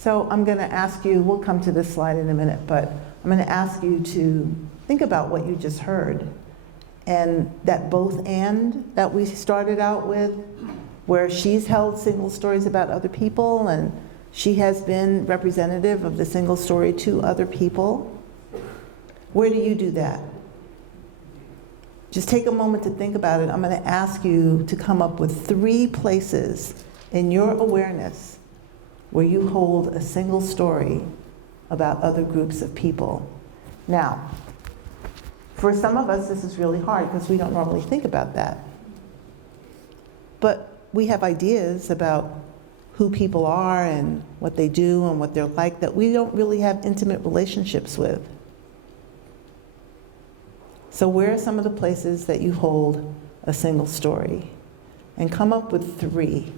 So I'm going to ask you, we'll come to this slide in a minute, but I'm going to ask you to think about what you just heard. And that both and that we started out with, where she's held single stories about other people and she has been representative of the single story to other people. Where do you do that? Just take a moment to think about it. I'm going to ask you to come up with 3 places in your awareness where you hold a single story about other groups of people. Now, for some of us, this is really hard because we don't normally think about that. But we have ideas about who people are and what they do and what they're like that we don't really have intimate relationships with. So where are some of the places that you hold a single story? And come up with 3.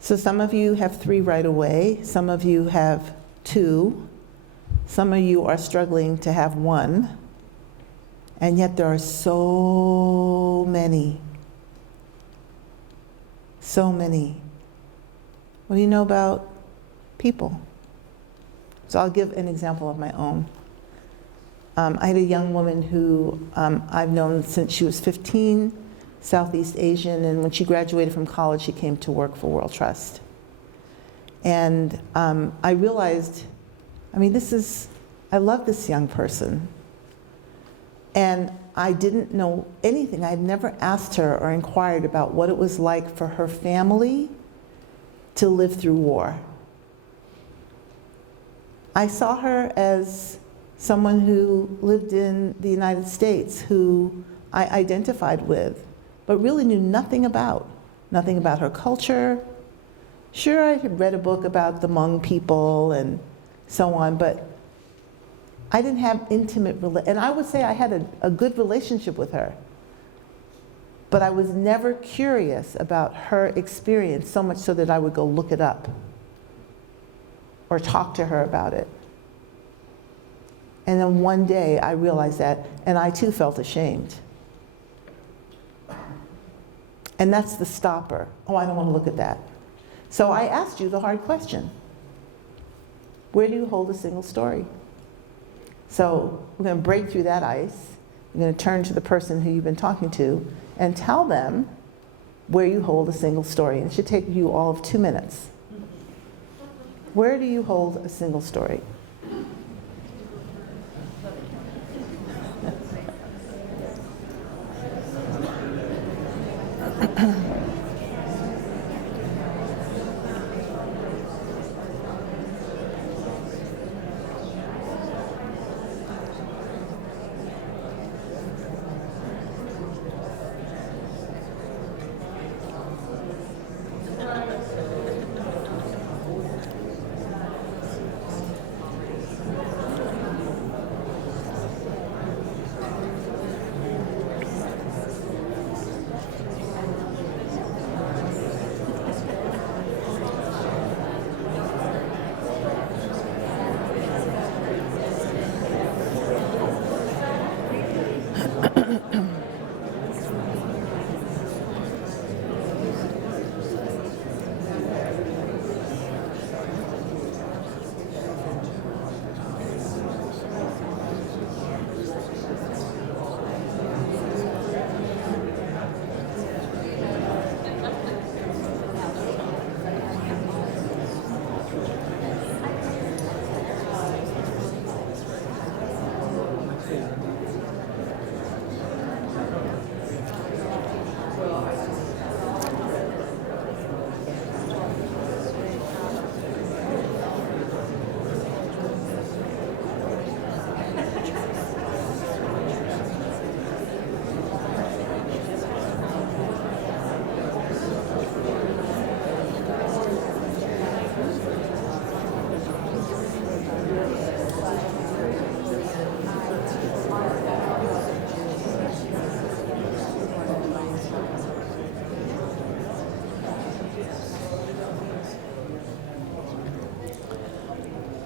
So some of you have 3 right away, some of you have 2, some of you are struggling to have 1, and yet there are so many. So many. What do you know about people? So I'll give an example of my own. I had a young woman who I've known since she was 15, Southeast Asian, and when she graduated from college, she came to work for World Trust. And I realized, I love this young person. And I didn't know anything. I had never asked her or inquired about what it was like for her family to live through war. I saw her as someone who lived in the United States, who I identified with, but really knew nothing about her culture. Sure, I had read a book about the Hmong people and so on, but I didn't have intimate, and I would say I had a good relationship with her, but I was never curious about her experience, so much so that I would go look it up or talk to her about it. And then one day I realized that, and I too felt ashamed. And that's the stopper. Oh, I don't want to look at that. So I asked you the hard question. Where do you hold a single story? So we're going to break through that ice. You're going to turn to the person who you've been talking to and tell them where you hold a single story. And it should take you all of 2 minutes. Where do you hold a single story?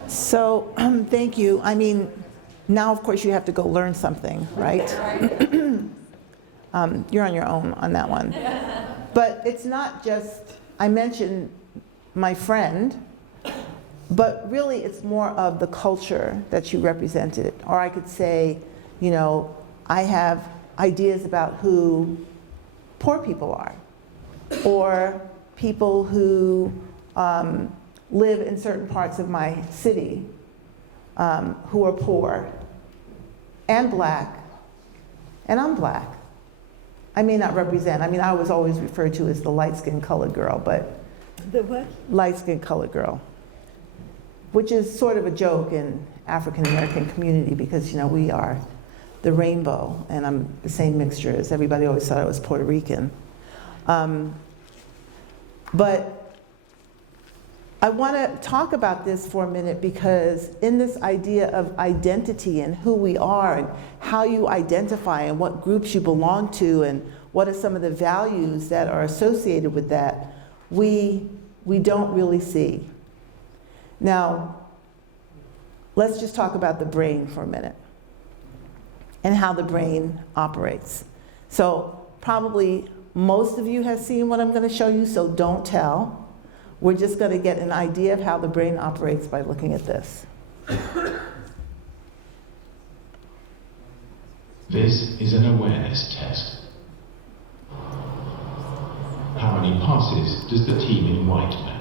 So, thank you. I mean, now of course you have to go learn something, right? You're on your own on that one. But it's not just, I mentioned my friend, but really it's more of the culture that you represented. Or I could say, you know, I have ideas about who poor people are, or people who live in certain parts of my city who are poor and black, and I'm black. I may not represent, I mean, I was always referred to as the light-skinned colored girl, but The what? light-skinned colored girl, which is sort of a joke in African-American community because, you know, we are the rainbow, and I'm the same mixture as everybody always thought I was Puerto Rican. But I want to talk about this for a minute because in this idea of identity and who we are and how you identify and what groups you belong to and what are some of the values that are associated with that, we don't really see. Now, let's just talk about the brain for a minute and how the brain operates. So probably most of you have seen what I'm going to show you, so don't tell. We're just going to get an idea of how the brain operates by looking at this. This is an awareness test. How many passes does the team in white make?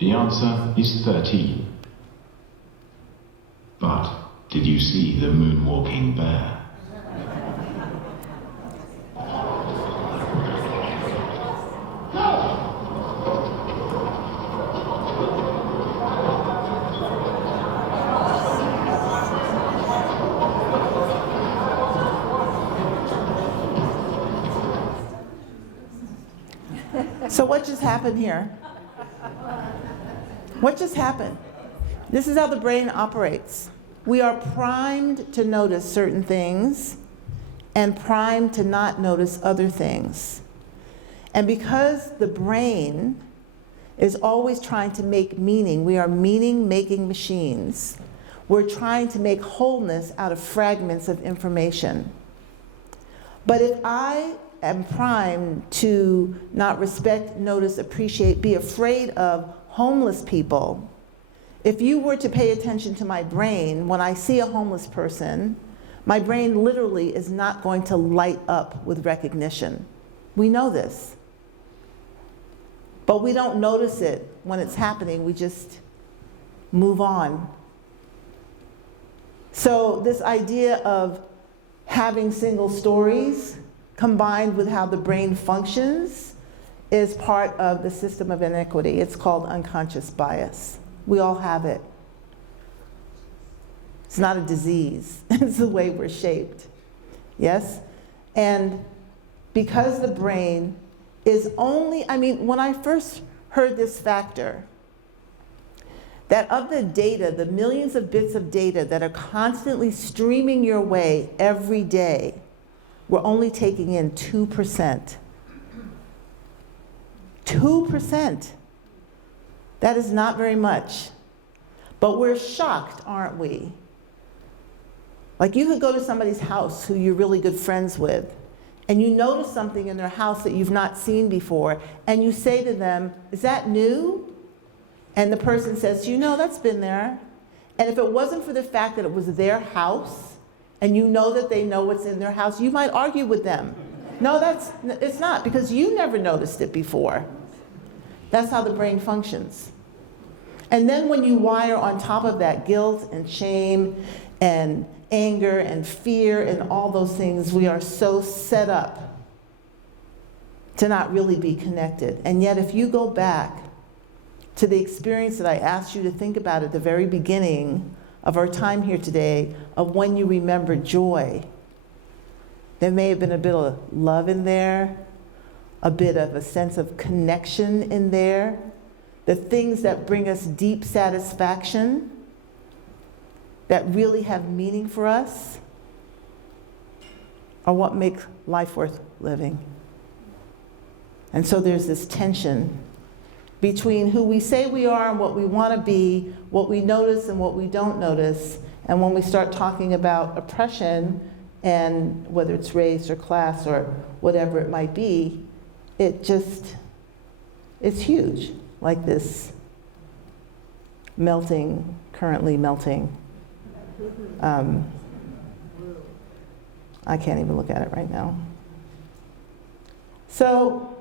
The answer is 13. But did you see the moonwalking bear? So what just happened here? What just happened? This is how the brain operates. We are primed to notice certain things and primed to not notice other things. And because the brain is always trying to make meaning, we are meaning-making machines. We're trying to make wholeness out of fragments of information. But if I am primed to not respect, notice, appreciate, be afraid of homeless people, if you were to pay attention to my brain, when I see a homeless person, my brain literally is not going to light up with recognition. We know this. But we don't notice it when it's happening, we just move on. So this idea of having single stories combined with how the brain functions is part of the system of inequity. It's called unconscious bias. We all have it. It's not a disease. It's the way we're shaped. Yes? And because the brain is only, I mean, when I first heard this factor, that of the data, the millions of bits of data that are constantly streaming your way every day, we're only taking in 2%. 2%. That is not very much. But we're shocked, aren't we? Like you could go to somebody's house who you're really good friends with, and you notice something in their house that you've not seen before, and you say to them, "Is that new?" And the person says, "You know, that's been there." And if it wasn't for the fact that it was their house, and you know that they know what's in their house, you might argue with them. No, it's not, because you never noticed it before. That's how the brain functions. And then when you wire on top of that guilt and shame and anger and fear and all those things, we are so set up to not really be connected. And yet if you go back to the experience that I asked you to think about at the very beginning of our time here today, of when you remember joy, there may have been a bit of love in there, a bit of a sense of connection in there. the things that bring us deep satisfaction, that really have meaning for us, are what make life worth living. And so there's this tension between who we say we are and what we want to be, what we notice and what we don't notice. And when we start talking about oppression, and whether it's race or class or whatever it might be, it's huge, like this melting, currently melting. I can't even look at it right now. So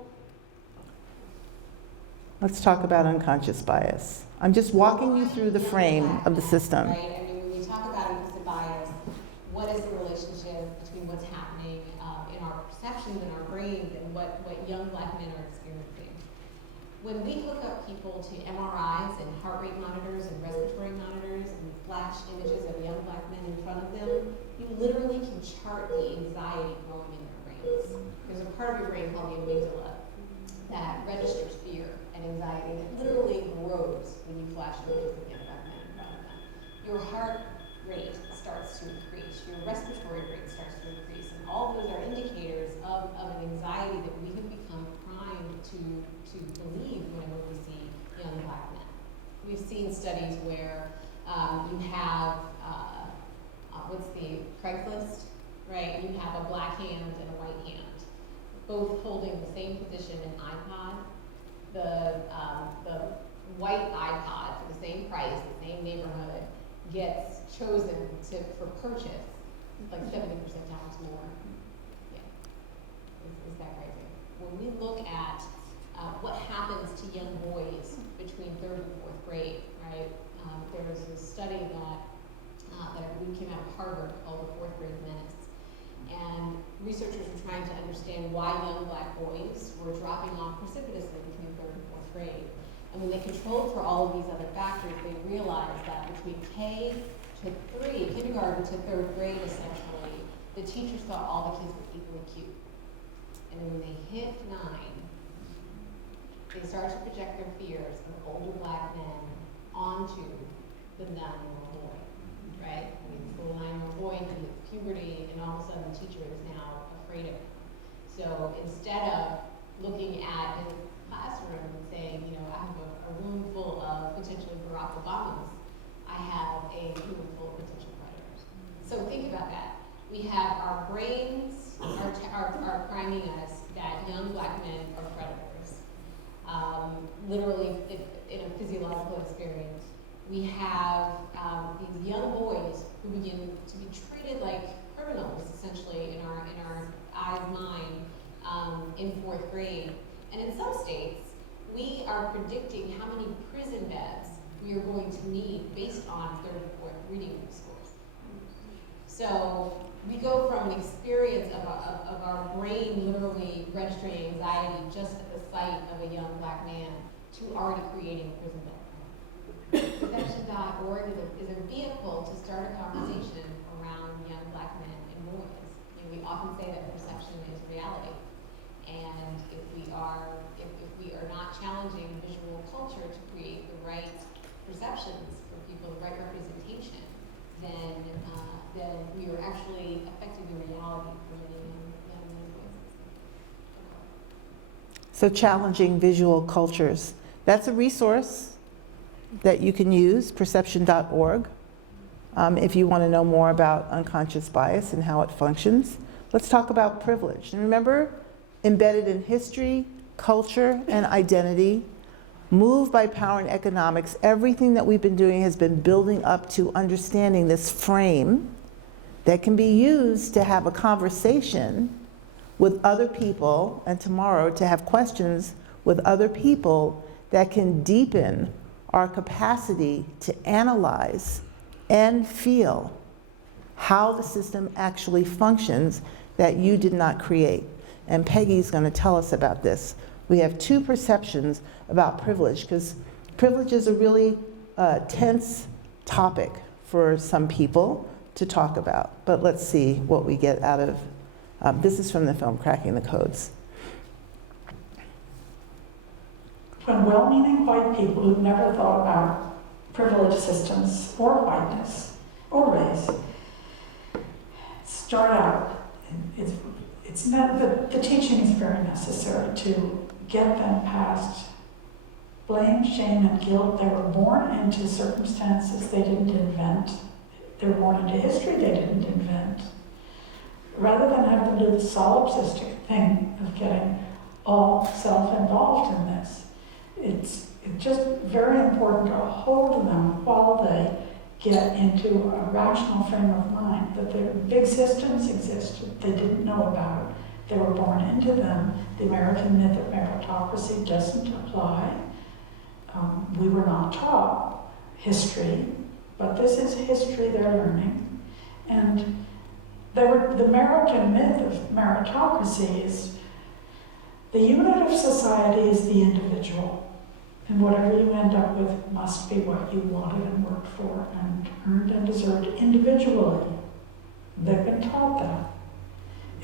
let's talk about unconscious bias. I'm just walking you through the frame of the system. Right? I mean, when we talk about implicit bias, what is the relationship between what's happening in our perceptions, in our brains, and what young Black men are experiencing? When we hook up people to MRIs and heart rate monitors and respiratory monitors and flash images of young Black men in front of them, you literally can chart the anxiety growing in their brains. There's a part of your brain called the amygdala that registers fear and anxiety that literally grows when you flash images of young Black men in front of them. Your heart rate starts to increase, your respiratory rate starts to increase, and all those are indicators of an anxiety that we have become primed to believe whenever we see young Black men. We've seen studies where you have, what's the Craigslist, right? You have a black hand and a white hand, both holding the same position in iPod. The white iPod for the same price, the same neighborhood, gets chosen for purchase like 70% times more. Yeah, is that crazy? When we look at what happens to young boys between 3rd and 4th grade, right? There was a study that came out of Harvard called the 4th Grade Menace. And researchers were trying to understand why young Black boys were dropping off precipitously between 3rd and 4th grade. And when they controlled for all of these other factors, they realized that between K to 3, kindergarten to 3rd grade essentially, the teachers thought all the kids were equally cute. And then when they hit 9, they start to project their fears of older Black men onto the 9-year-old boy, right? I mean, this little 9-year-old boy, he hits puberty, and all of a sudden the teacher is now afraid of him. So instead of looking at his classroom and saying, you know, I have a room full of potentially Barack Obamas, I have a room full of potential predators. So think about that. We have our brains are priming us that young Black men are predators. Literally in a physiological experience. We have these young boys who begin to be treated like criminals, essentially, in our eyes, mind, in 4th grade. And in some states, we are predicting how many prison beds we are going to need based on 3rd and 4th reading scores. So we go from an experience of our brain literally registering anxiety just at the sight of a young Black man to already creating a prison bed. Perception.org is a vehicle to start a conversation around young Black men and boys. You know, we often say that perception is reality. And if we are not challenging visual culture to create the right perceptions for people, the right representation, then we are actually affecting the reality for many young men and boys. So challenging visual cultures. That's a resource that you can use, perception.org, if you want to know more about unconscious bias and how it functions. Let's talk about privilege. And remember, embedded in history, culture, and identity, moved by power and economics, everything that we've been doing has been building up to understanding this frame that can be used to have a conversation with other people, and tomorrow to have questions with other people that can deepen our capacity to analyze and feel how the system actually functions that you did not create. And Peggy's going to tell us about this. We have 2 perceptions about privilege, because privilege is a really tense topic for some people to talk about. But let's see what we get out of, this is from the film Cracking the Codes. when well-meaning white people who've never thought about privilege systems or whiteness or race start out, it's not, the teaching is very necessary to get them past blame, shame, and guilt. They were born into circumstances they didn't invent. They were born into history they didn't invent. Rather than have them do the solipsistic thing of getting all self-involved in this, it's just very important to hold them while they get into a rational frame of mind, that their big systems existed they didn't know about. They were born into them. The American myth of meritocracy doesn't apply. We were not taught history, but this is history they're learning. And the American myth of meritocracy is the unit of society is the individual. And whatever you end up with must be what you wanted and worked for and earned and deserved individually. They've been taught that.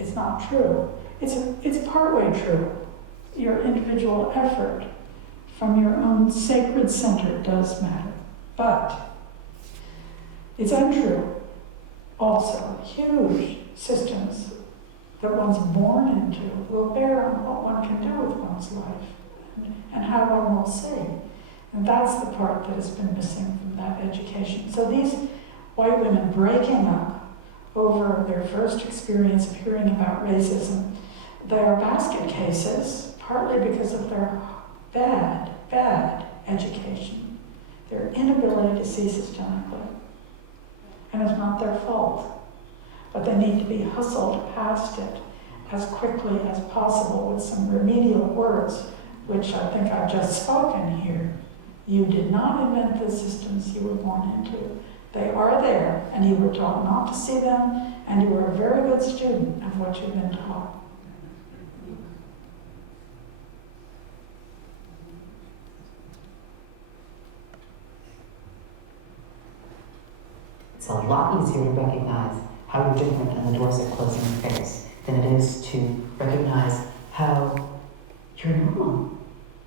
It's not true. It's partway true. Your individual effort from your own sacred center does matter. But it's untrue also. Huge systems that one's born into will bear on what one can do with one's life and how one will see. And that's the part that has been missing from that education. So these white women breaking up over their first experience of hearing about racism, they are basket cases, partly because of their bad education, their inability to see systemically. And it's not their fault. But they need to be hustled past it as quickly as possible with some remedial words, which I think I've just spoken here. You did not invent the systems you were born into. They are there, and you were taught not to see them, and you were a very good student of what you've been taught. It's a lot easier to recognize how you're different and the doors are closing in your face than it is to recognize how you're normal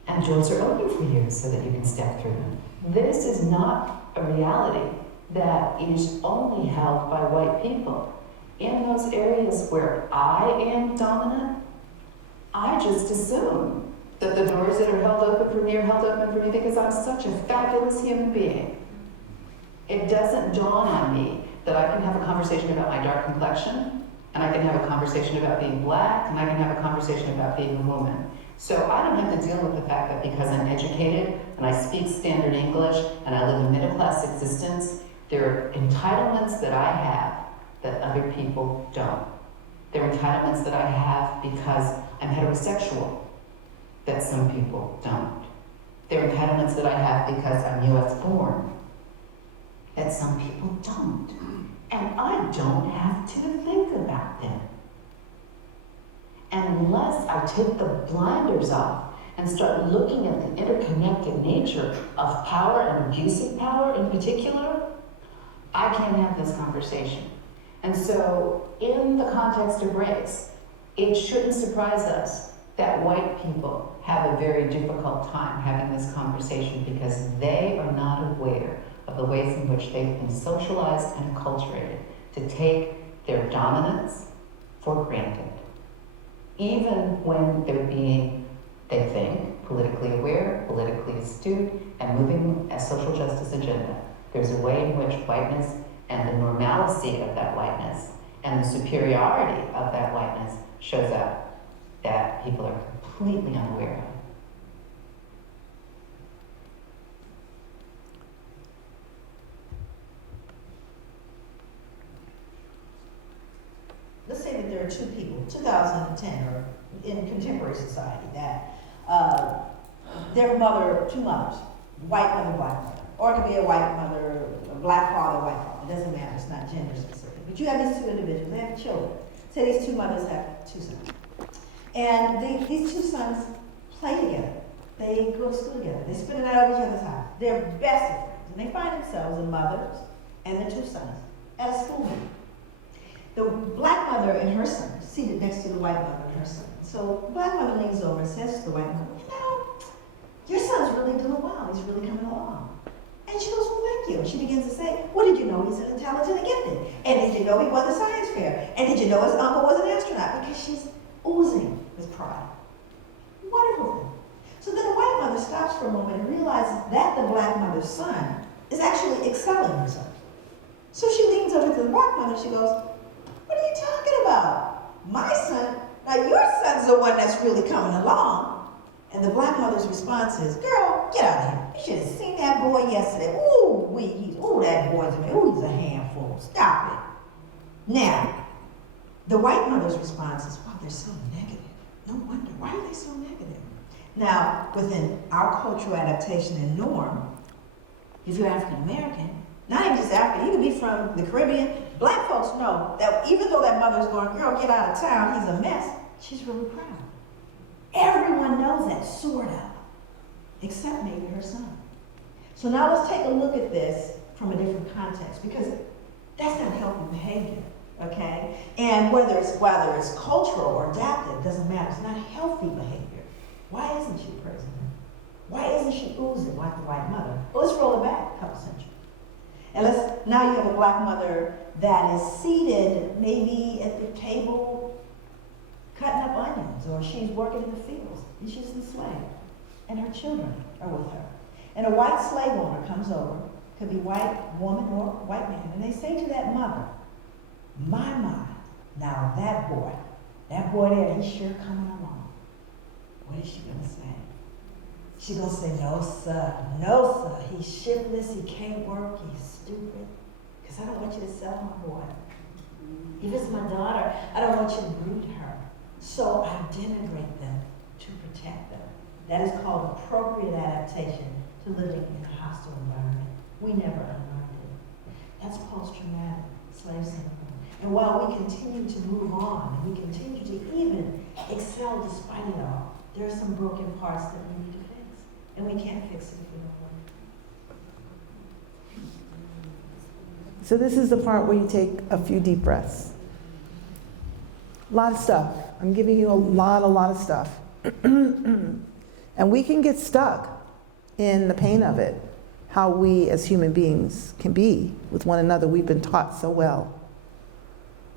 and doors are open for you so that you can step through them. This is not a reality that is only held by white people. In those areas where I am dominant, I just assume that the doors that are held open for me are held open for me because I'm such a fabulous human being. It doesn't dawn on me that I can have a conversation about my dark complexion, and I can have a conversation about being black, and I can have a conversation about being a woman. So I don't have to deal with the fact that because I'm educated, and I speak standard English, and I live a middle-class existence, there are entitlements that I have that other people don't. There are entitlements that I have because I'm heterosexual that some people don't. There are entitlements that I have because I'm US born that some people don't. And I don't have to think about them. And unless I take the blinders off and start looking at the interconnected nature of power and abuse of power in particular, I can't have this conversation. And so, in the context of race, it shouldn't surprise us that white people have a very difficult time having this conversation because they are not aware of the ways in which they've been socialized and acculturated to take their dominance for granted. Even when they're being, they think, politically aware, politically astute, and moving a social justice agenda. There's a way in which whiteness and the normalcy of that whiteness and the superiority of that whiteness shows up that people are completely unaware of. Let's say that there are two people, 2010, or in contemporary society, that their mother, two mothers, white mother, black mother, or it could be a white mother, a black father, white father, it doesn't matter, it's not gender specific. But you have these two individuals, they have children. Say these two mothers have two sons. And these two sons play together. They go to school together. They spend the night over each other's house. They're best of friends. And they find themselves, the mothers and their two sons, at a school meeting. The black mother and her son are seated next to the white mother and her son. So the black mother leans over and says to the white mother, your son's really doing well. He's really coming along. And she goes, well, thank you. And she begins to say, well, did you know he's intelligent and gifted? And did you know he won the science fair? And did you know his uncle was an astronaut? Because she's oozing with pride. Wonderful thing. So then the white mother stops for a moment and realizes that the black mother's son is actually excelling herself. So she leans over to the black mother and she goes, what are you talking about? My son? Now your son's the one that's really coming along. And the black mother's response is, girl, get out of here. You should have seen that boy yesterday. That boy's he's a handful. Stop it. Now, the white mother's response is, wow, they're so negative. No wonder. Why are they so negative? Now, within our cultural adaptation and norm, if you're African American, not even just African, you could be from the Caribbean, black folks know that even though that mother's going, girl, get out of town, he's a mess, she's really proud. Everyone knows that, sort of, except maybe her son. So now let's take a look at this from a different context, because that's not healthy behavior, okay? And whether it's cultural or adaptive, doesn't matter. It's not healthy behavior. Why isn't she praising him? Why isn't she oozing like the white mother? Well, let's roll it back a couple centuries. And now you have a black mother that is seated maybe at the table cutting up onions, or she's working in the fields, and she's enslaved, and her children are with her. And a white slave owner comes over, could be white woman or white man, and they say to that mother, my, now that boy there, he's sure coming along. What is she gonna say? She's gonna say, no sir, he's shiftless, he can't work, he's stupid, because I don't want you to sell my boy. If it's my daughter, I don't want you to breed her. So I denigrate them to protect them. That is called appropriate adaptation to living in a hostile environment. We never unlearned it. That's post-traumatic slave syndrome. And while we continue to move on, and we continue to even excel despite it all, there are some broken parts that we need to fix. And we can't fix it if we don't want So this is the part where you take a few deep breaths. A lot of stuff. I'm giving you a lot of stuff. And we can get stuck in the pain of it, how we as human beings can be with one another. We've been taught so well.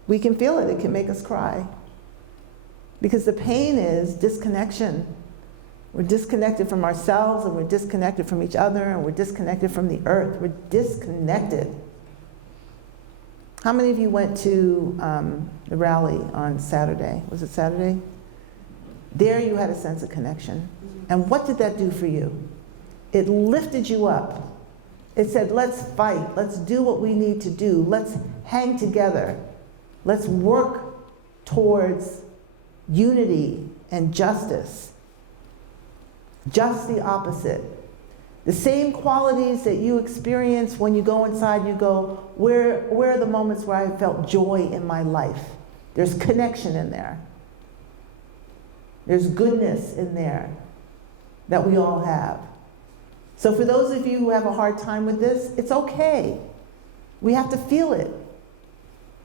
We can feel it. It can make us cry. Because the pain is disconnection. We're disconnected from ourselves, and we're disconnected from each other, and we're disconnected from the earth. We're disconnected. How many of you went to the rally on Saturday? Was it Saturday? There you had a sense of connection. And what did that do for you? It lifted you up. It said, let's fight. Let's do what we need to do. Let's hang together. Let's work towards unity and justice. Just the opposite. The same qualities that you experience when you go inside, you go, where are the moments where I felt joy in my life? There's connection in there. There's goodness in there that we all have. So for those of you who have a hard time with this, it's okay. We have to feel it.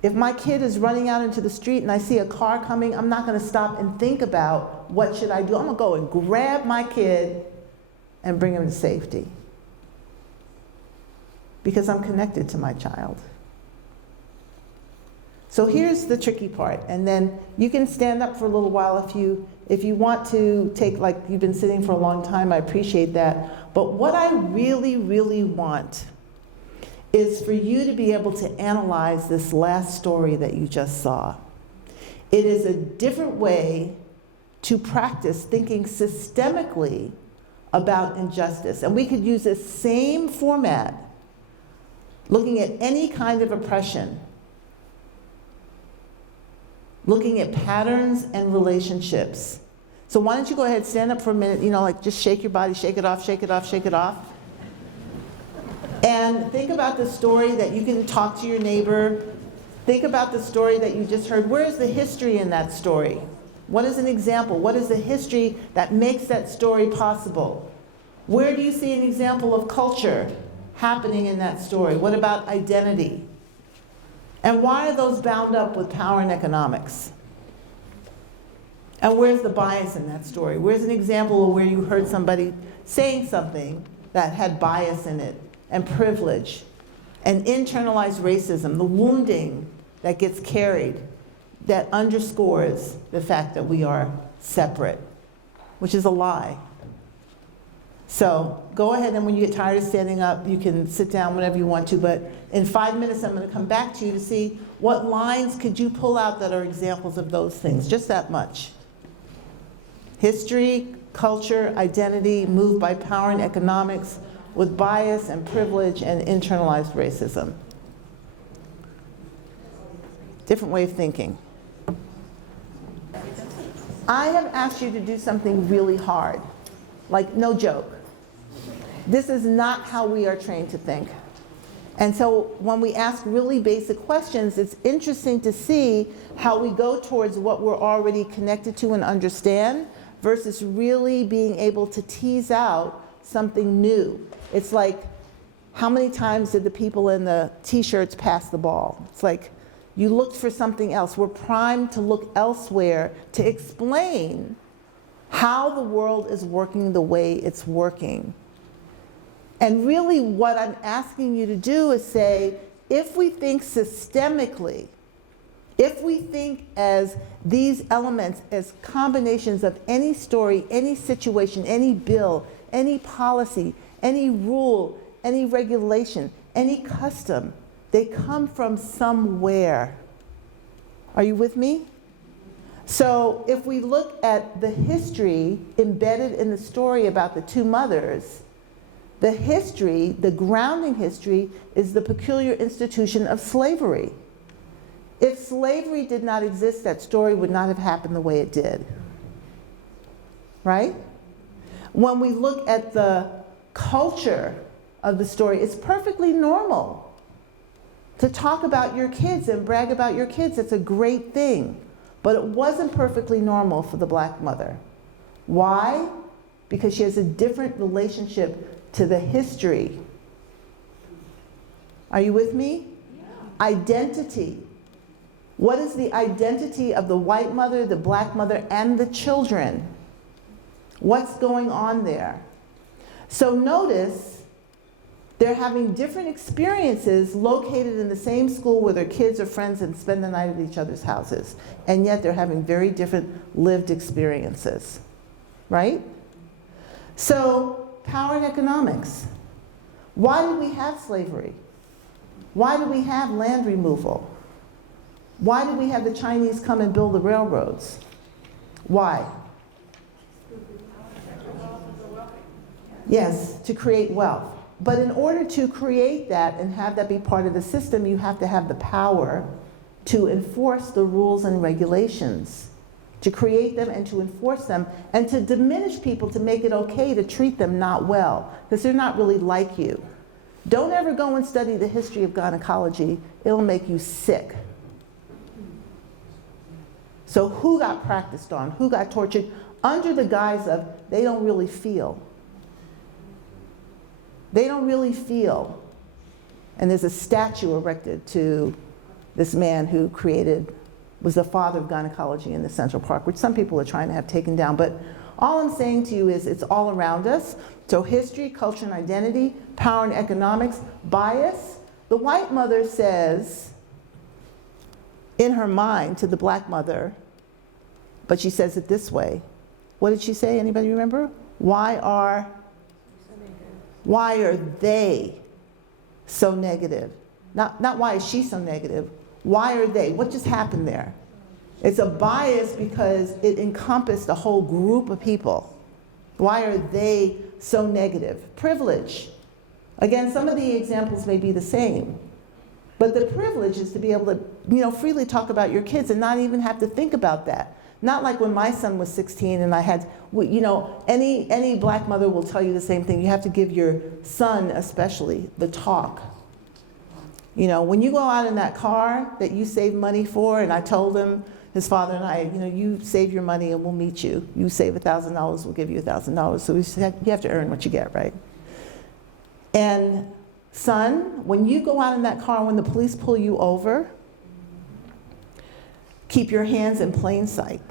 If my kid is running out into the street and I see a car coming, I'm not going to stop and think about what should I do. I'm going to go and grab my kid and bring him to safety. Because I'm connected to my child. So here's the tricky part. And then you can stand up for a little while if you want to take, like you've been sitting for a long time, I appreciate that. But what I really, really want is for you to be able to analyze this last story that you just saw. It is a different way to practice thinking systemically about injustice. And we could use this same format looking at any kind of oppression, looking at patterns and relationships. So why don't you go ahead, stand up for a minute, like just shake your body, shake it off, shake it off, shake it off. And think about the story that you can talk to your neighbor. Think about the story that you just heard. Where is the history in that story? What is an example? What is the history that makes that story possible? Where do you see an example of culture happening in that story? What about identity? And why are those bound up with power and economics? And where's the bias in that story? Where's an example of where you heard somebody saying something that had bias in it, and privilege, and internalized racism, the wounding that gets carried, that underscores the fact that we are separate, which is a lie. So go ahead, and when you get tired of standing up, you can sit down whenever you want to, but in 5 minutes I'm going to come back to you to see what lines could you pull out that are examples of those things, just that much. History, culture, identity, moved by power and economics, with bias and privilege and internalized racism. Different way of thinking. I have asked you to do something really hard, like no joke. This is not how we are trained to think. And so when we ask really basic questions, it's interesting to see how we go towards what we're already connected to and understand versus really being able to tease out something new. It's like, how many times did the people in the t-shirts pass the ball? It's like, you looked for something else. We're primed to look elsewhere to explain how the world is working the way it's working. And really what I'm asking you to do is say, if we think systemically, if we think as these elements as combinations of any story, any situation, any bill, any policy, any rule, any regulation, any custom, they come from somewhere. Are you with me? So if we look at the history embedded in the story about the two mothers, the history, the grounding history, is the peculiar institution of slavery. If slavery did not exist, that story would not have happened the way it did. Right? When we look at the culture of the story, it's perfectly normal to talk about your kids and brag about your kids. It's a great thing. But it wasn't perfectly normal for the black mother. Why? Because she has a different relationship to the history. Are you with me? Yeah. Identity. What is the identity of the white mother, the black mother, and the children? What's going on there? So notice they're having different experiences located in the same school where their kids are friends and spend the night at each other's houses. And yet they're having very different lived experiences, right? So power and economics. Why did we have slavery? Why did we have land removal? Why did we have the Chinese come and build the railroads? Why? Yes, to create wealth. But in order to create that and have that be part of the system, you have to have the power to enforce the rules and regulations, to create them and to enforce them, and to diminish people to make it okay to treat them not well, because they're not really like you. Don't ever go and study the history of gynecology. It'll make you sick. So who got practiced on? Who got tortured? Under the guise of they don't really feel. They don't really feel. And there's a statue erected to this man who was the father of gynecology in the Central Park, which some people are trying to have taken down. But all I'm saying to you is it's all around us. So history, culture, and identity, power and economics, bias. The white mother says in her mind to the black mother, but she says it this way. What did she say? Anybody remember? Why are they so negative? Not why is she so negative. Why are they? What just happened there? It's a bias because it encompassed a whole group of people. Why are they so negative? Privilege. Again, some of the examples may be the same. But the privilege is to be able to, freely talk about your kids and not even have to think about that. Not like when my son was 16 and I had, any black mother will tell you the same thing. You have to give your son, especially, the talk. When you go out in that car that you save money for, and I told him, his father and I, you save your money and we'll meet you. You save $1,000, we'll give you $1,000. So you have to earn what you get, right? And son, when you go out in that car, when the police pull you over, keep your hands in plain sight.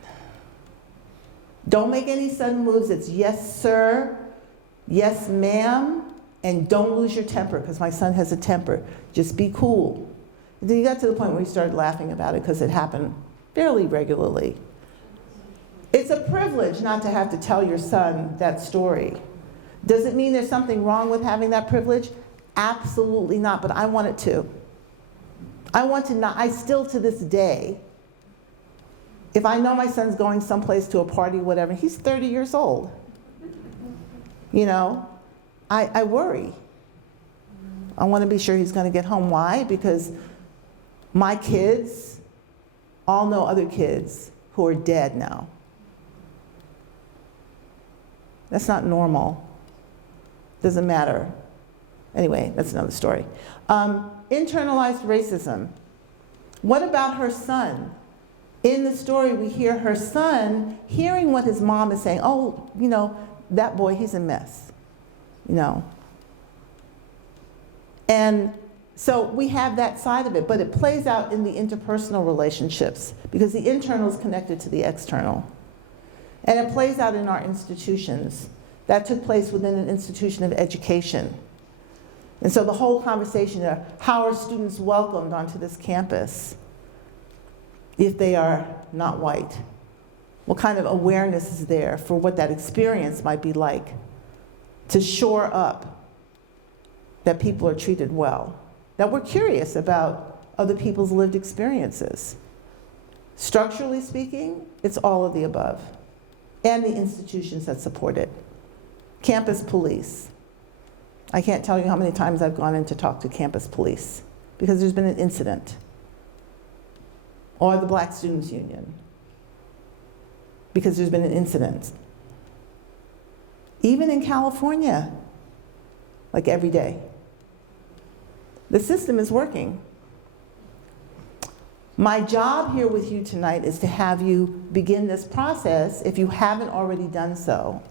Don't make any sudden moves. It's yes, sir, yes ma'am, and don't lose your temper, because my son has a temper. Just be cool. And then you got to the point where you started laughing about it because it happened fairly regularly. It's a privilege not to have to tell your son that story. Does it mean there's something wrong with having that privilege? Absolutely not, but I want it to. I want to not, I still to this day, if I know my son's going someplace to a party, whatever, he's 30 years old. You know, I worry. I want to be sure he's going to get home. Why? Because my kids all know other kids who are dead now. That's not normal. Doesn't matter. Anyway, that's another story. Internalized racism. What about her son? In the story, we hear her son hearing what his mom is saying. Oh, you know, that boy, he's a mess. You know. And so we have that side of it, but it plays out in the interpersonal relationships because the internal is connected to the external. And it plays out in our institutions. That took place within an institution of education. And so the whole conversation of how are students welcomed onto this campus if they are not white? What kind of awareness is there for what that experience might be like to shore up that people are treated well, that we're curious about other people's lived experiences? Structurally speaking, it's all of the above, and the institutions that support it. Campus police. I can't tell you how many times I've gone in to talk to campus police because there's been an incident. Or the Black Students Union, because there's been an incident. Even in California, like every day. The system is working. My job here with you tonight is to have you begin this process, if you haven't already done so,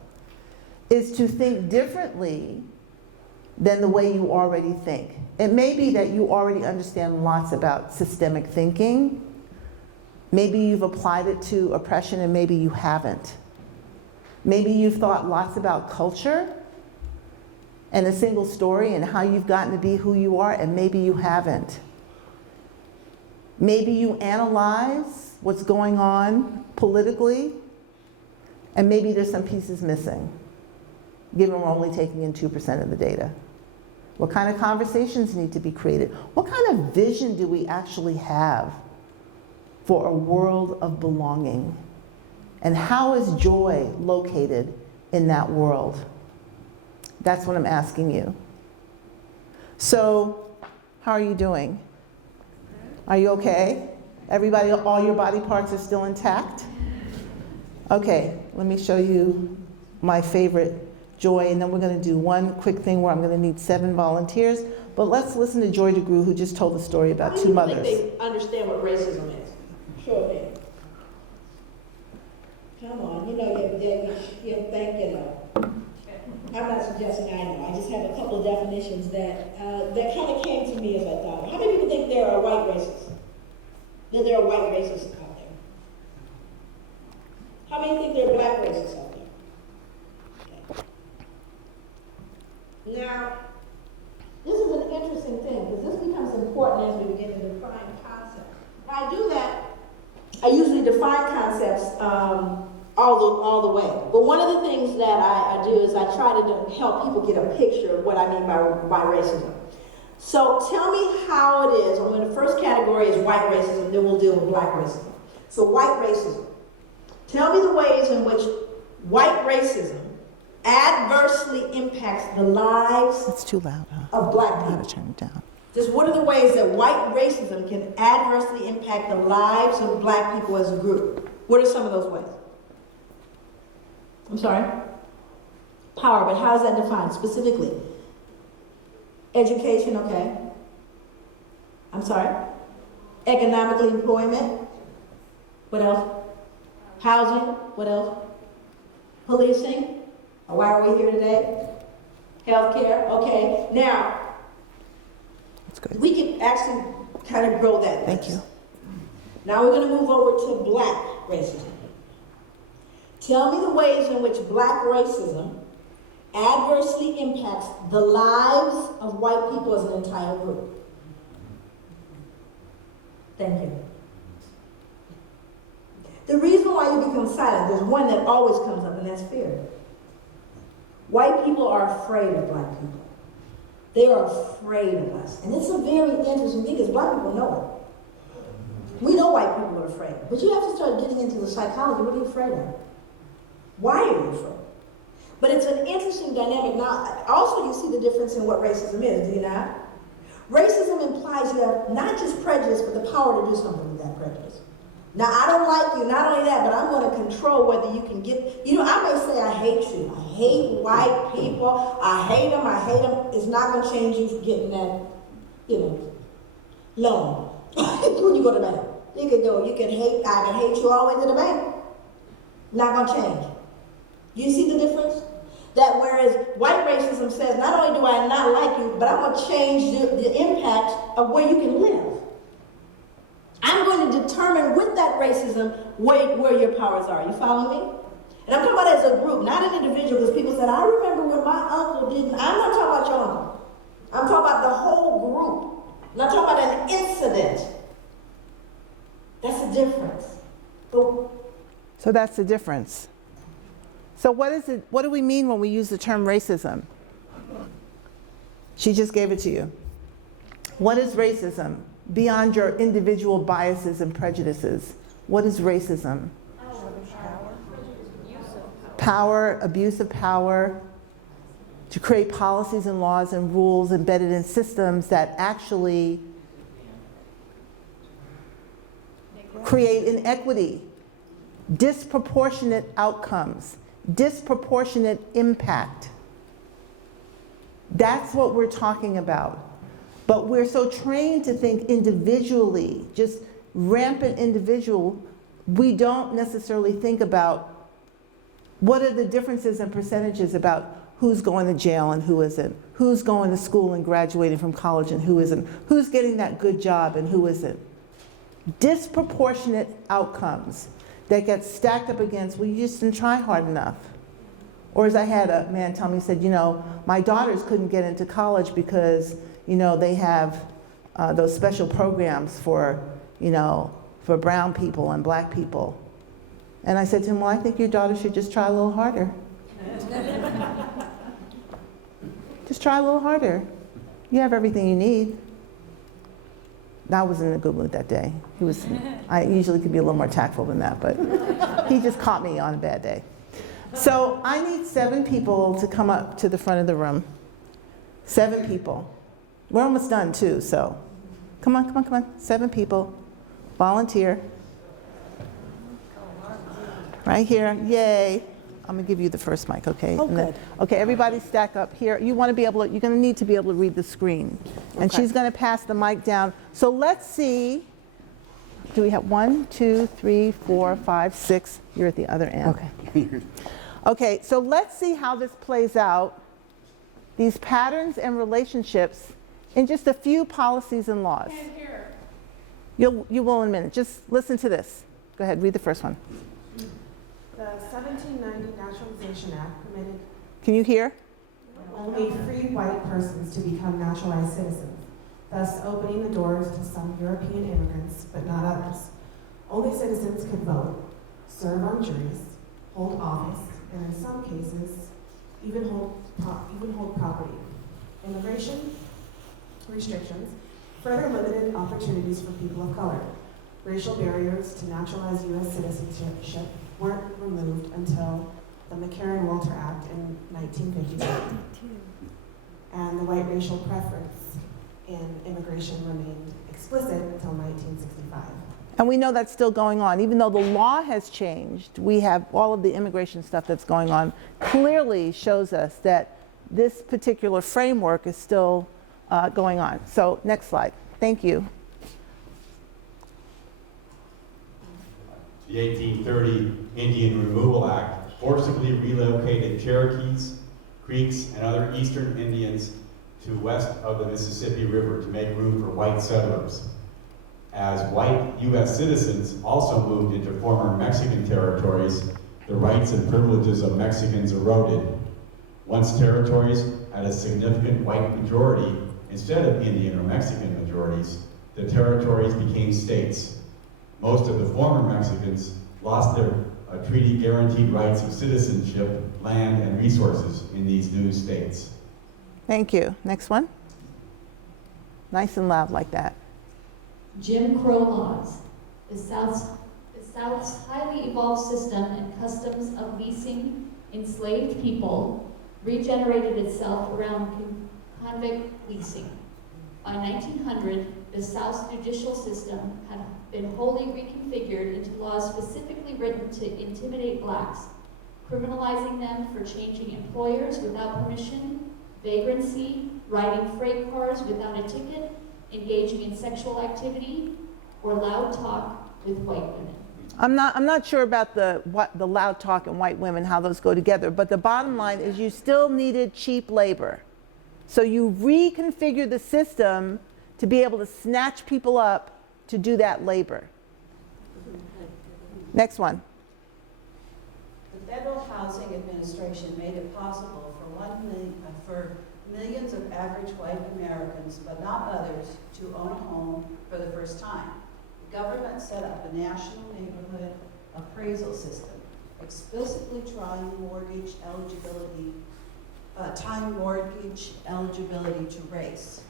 is to think differently than the way you already think. It may be that you already understand lots about systemic thinking. Maybe you've applied it to oppression and maybe you haven't. Maybe you've thought lots about culture and a single story and how you've gotten to be who you are, and maybe you haven't. Maybe you analyze what's going on politically, and maybe there's some pieces missing, given we're only taking in 2% of the data. What kind of conversations need to be created? What kind of vision do we actually have for a world of belonging? And how is joy located in that world? That's what I'm asking you. So, how are you doing? Are you okay? Everybody, all your body parts are still intact? Okay, let me show you my favorite Joy, and then we're going to do one quick thing where I'm going to need 7 volunteers. But let's listen to Joy DeGruy, who just told the story about 2 mothers. How do you think they understand what racism is? Sure thing. Come on, you know that you think, you know. I'm not suggesting I know. I just have a couple of definitions that that kind of came to me as I thought. How many people think there are white racists? That there are white racists out there? How many think there are black racists out there? Okay. Now, this is an interesting thing because this becomes important as we begin to define concepts. When I do that, I usually define concepts all the way. But one of the things that I do is I try to help people get a picture of what I mean by racism. So tell me how it is. The first category is white racism, then we'll deal with black racism. So white racism. Tell me the ways in which white racism adversely impacts the lives It's too loud, huh? of black I people. gotta turn it down. Just what are the ways that white racism can adversely impact the lives of black people as a group? What are some of those ways? I'm sorry? Power, but how is that defined specifically? Education, okay. I'm sorry? Economically, employment. What else? Housing, what else? Policing. Why are we here today? Healthcare, okay. Now, That's good. we can actually kind of grow that. Thank you. Now we're going to move over to black racism. Tell me the ways in which black racism adversely impacts the lives of white people as an entire group. Thank you. The reason why you become silent, there's one that always comes up, and that's fear. White people are afraid of black people. They are afraid of us. And it's a very interesting thing because black people know it. We know white people are afraid. But you have to start getting into the psychology. What are you afraid of? Why are you afraid? But it's an interesting dynamic. Now, also you see the difference in what racism is, do you not? Racism implies you have not just prejudice, but the power to do something with that prejudice. Now, I don't like you, not only that, but I'm going to control whether you can get, I may say I hate you. I hate white people. I hate them. It's not going to change you from getting that, loan when you go to the bank. I can hate you all the way to the bank. Not going to change. You see the difference? That whereas white racism says, not only do I not like you, but I'm going to change the impact of where you can live. I'm going to determine with that racism where your powers are. You follow me? And I'm talking about as a group, not an individual, because people said, I remember when my uncle didn't. I'm not talking about your uncle. I'm talking about the whole group. I'm not talking about an incident. That's the difference. So that's the difference. So what do we mean when we use the term racism? She just gave it to you. What is racism? Beyond your individual biases and prejudices, what is racism? Power, abuse of power, to create policies and laws and rules embedded in systems that actually create inequity, disproportionate outcomes, disproportionate impact. That's what we're talking about. But we're so trained to think individually, just rampant individual, we don't necessarily think about what are the differences and percentages about who's going to jail and who isn't, who's going to school and graduating from college and who isn't, who's getting that good job and who isn't. Disproportionate outcomes that get stacked up against, well, you just didn't try hard enough. Or as I had a man tell me, he said, my daughters couldn't get into college because they have those special programs for brown people and black people. And I said to him, well, I think your daughter should just try a little harder. Just try a little harder. You have everything you need. I was in a good mood that day. I usually could be a little more tactful than that, but he just caught me on a bad day. So I need 7 people to come up to the front of the room. 7 people. We're almost done too, so come on. 7 people. Volunteer. Right here, yay. I'm gonna give you the first mic, okay? Oh, good. Okay, everybody stack up here. You're gonna need to be able to read the screen. And she's gonna pass the mic down. So let's see, do we have 1, 2, 3, 4, 5, 6? You're at the other end. Okay. Okay, so let's see how this plays out, these patterns and relationships in just a few policies and laws. You will in a minute. Just listen to this. Go ahead, read the first one. The 1790 Naturalization Act permitted Can you hear? only free white persons to become naturalized citizens, thus opening the doors to some European immigrants, but not others. Only citizens could vote, serve on juries, hold office, and in some cases, even hold property. Immigration restrictions further limited opportunities for people of color. Racial barriers to naturalized U.S. citizenship weren't removed until the McCarran-Walter Act in 1952. And the white racial preference in immigration remained explicit until 1965. And we know that's still going on. Even though the law has changed, we have all of the immigration stuff that's going on clearly shows us that this particular framework is still going on. So next slide. Thank you. The 1830 Indian Removal Act forcibly relocated Cherokees, Creeks, and other eastern Indians to west of the Mississippi River to make room for white settlers. As white U.S. citizens also moved into former Mexican territories, the rights and privileges of Mexicans eroded. Once territories had a significant white majority instead of Indian or Mexican majorities, the territories became states. Most of the former Mexicans lost their treaty-guaranteed rights of citizenship, land, and resources in these new states. Thank you. Next one. Nice and loud like that. Jim Crow laws. The South's highly evolved system and customs of leasing enslaved people regenerated itself around convict leasing. By 1900, the South's judicial system had been wholly reconfigured into laws specifically written to intimidate blacks, criminalizing them for changing employers without permission, vagrancy, riding freight cars without a ticket, engaging in sexual activity, or loud talk with white women. I'm not sure about the loud talk and white women, how those go together, but the bottom line is you still needed cheap labor. So you reconfigure the system to be able to snatch people up to do that labor. Next one. The Federal Housing Administration made it possible for millions of average white Americans, but not others, to own a home for the first time. The government set up a national neighborhood appraisal system, explicitly tying mortgage eligibility to race.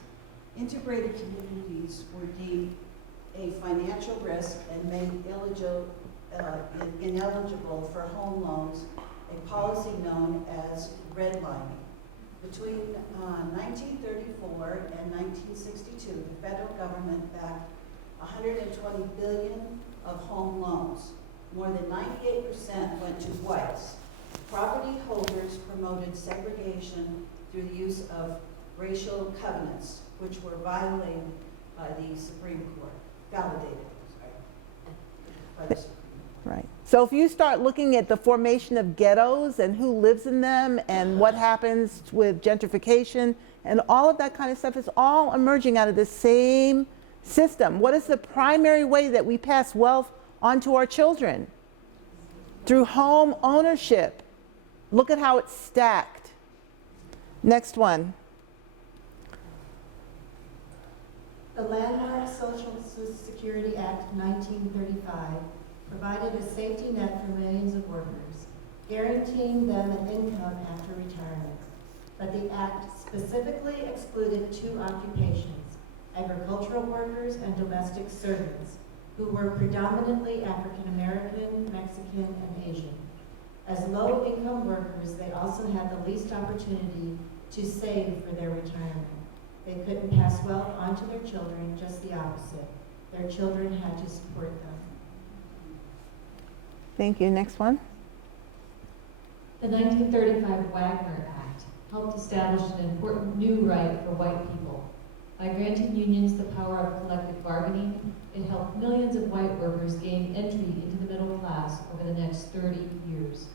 Integrated communities were deemed a financial risk and made ineligible for home loans, a policy known as redlining. Between 1934 and 1962, the federal government backed 120 billion of home loans. More than 98% went to whites. Property holders promoted segregation through the use of racial covenants, which were violated by the Supreme Court. Validated, by the Supreme Court. Right. So if you start looking at the formation of ghettos and who lives in them and what happens with gentrification and all of that kind of stuff, is all emerging out of the same system. What is the primary way that we pass wealth onto our children? Through home ownership. Look at how it's stacked. Next one. The landmark Social Security Act 1935 provided a safety net for millions of workers, guaranteeing them an income after retirement. But the act specifically excluded two occupations, agricultural workers and domestic servants, who were predominantly African American, Mexican, and Asian. As low-income workers, they also had the least opportunity to save for their retirement. They couldn't pass wealth on to their children, just the opposite. Their children had to support them. Thank you. Next one. The 1935 Wagner Act helped establish an important new right for white people. By granting unions the power of collective bargaining, it helped millions of white workers gain entry into the middle class over the next 30 years.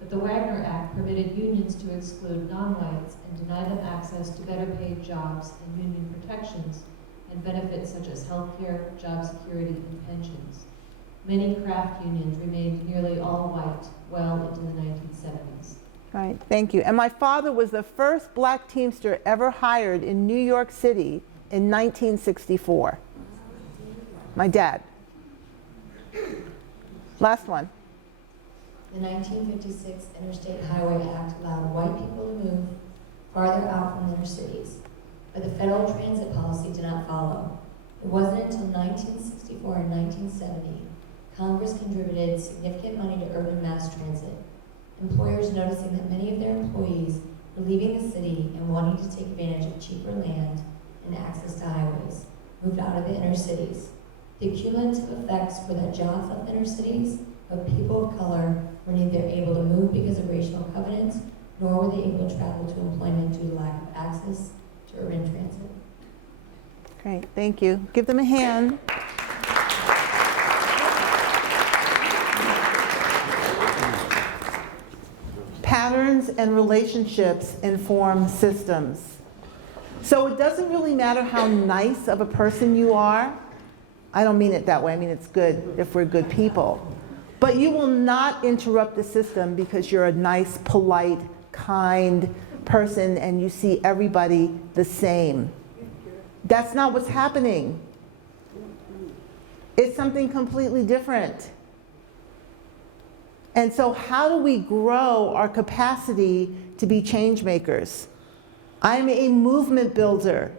But the Wagner Act permitted unions to exclude non-whites and deny them access to better paid jobs and union protections and benefits such as health care, job security, and pensions. Many craft unions remained nearly all white well into the 1970s. Right, thank you. And my father was the first black Teamster ever hired in New York City in 1964. My dad. Last one. The 1956 Interstate Highway Act allowed white people to move farther out from inner cities, but the federal transit policy did not follow. It wasn't until 1964 and 1970 Congress contributed significant money to urban mass transit. Employers, noticing that many of their employees were leaving the city and wanting to take advantage of cheaper land and access to highways, moved out of the inner cities. The cumulative effects were that jobs left inner cities, but people of color were neither able to move because of racial covenants, nor were they able to travel to employment due to lack of access to urban transit. Great, thank you. Give them a hand. Patterns and relationships inform systems. So it doesn't really matter how nice of a person you are. I don't mean it that way. I mean it's good if we're good people. But you will not interrupt the system because you're a nice, polite, kind person and you see everybody the same. That's not what's happening. It's something completely different. And so how do we grow our capacity to be change makers? I'm a movement builder.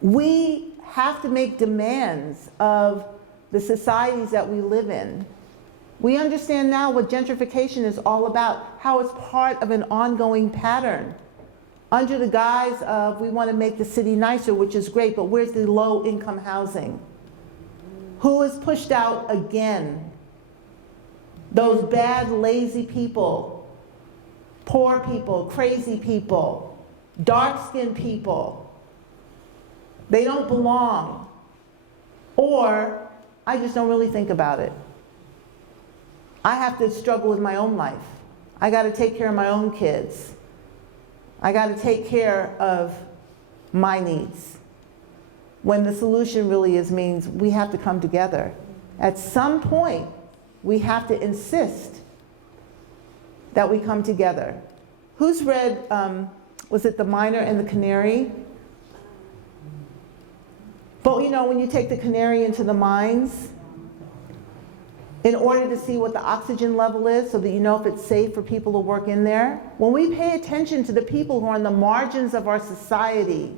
We have to make demands of the societies that we live in. We understand now what gentrification is all about, how it's part of an ongoing pattern. Under the guise of we want to make the city nicer, which is great, but where's the low-income housing? Who is pushed out again? Those bad, lazy people, poor people, crazy people, dark-skinned people. They don't belong. Or I just don't really think about it. I have to struggle with my own life. I got to take care of my own kids. I got to take care of my needs. When the solution really means we have to come together. At some point, we have to insist that we come together. Who's read, was it The Miner and the Canary? But you know, when you take the canary into the mines, in order to see what the oxygen level is so that you know if it's safe for people to work in there, when we pay attention to the people who are on the margins of our society,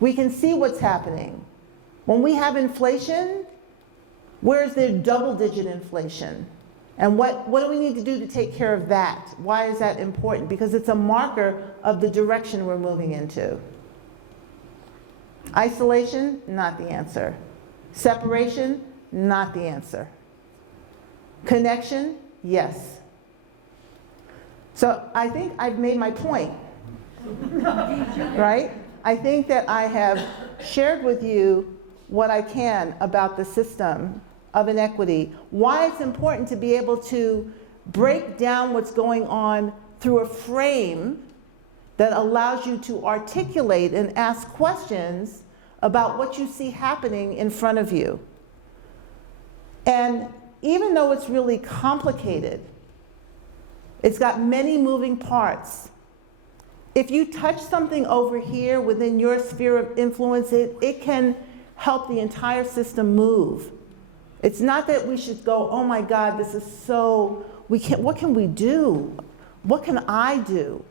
we can see what's happening. When we have inflation, where's the double-digit inflation? And what do we need to do to take care of that? Why is that important? Because it's a marker of the direction we're moving into. Isolation, not the answer. Separation, not the answer. Connection, yes. So I think I've made my point, right? I think that I have shared with you what I can about the system of inequity, why it's important to be able to break down what's going on through a frame that allows you to articulate and ask questions about what you see happening in front of you. And even though it's really complicated, it's got many moving parts. If you touch something over here within your sphere of influence, it can help the entire system move. It's not that we should go, oh my God, this is so, what can we do? What can I do?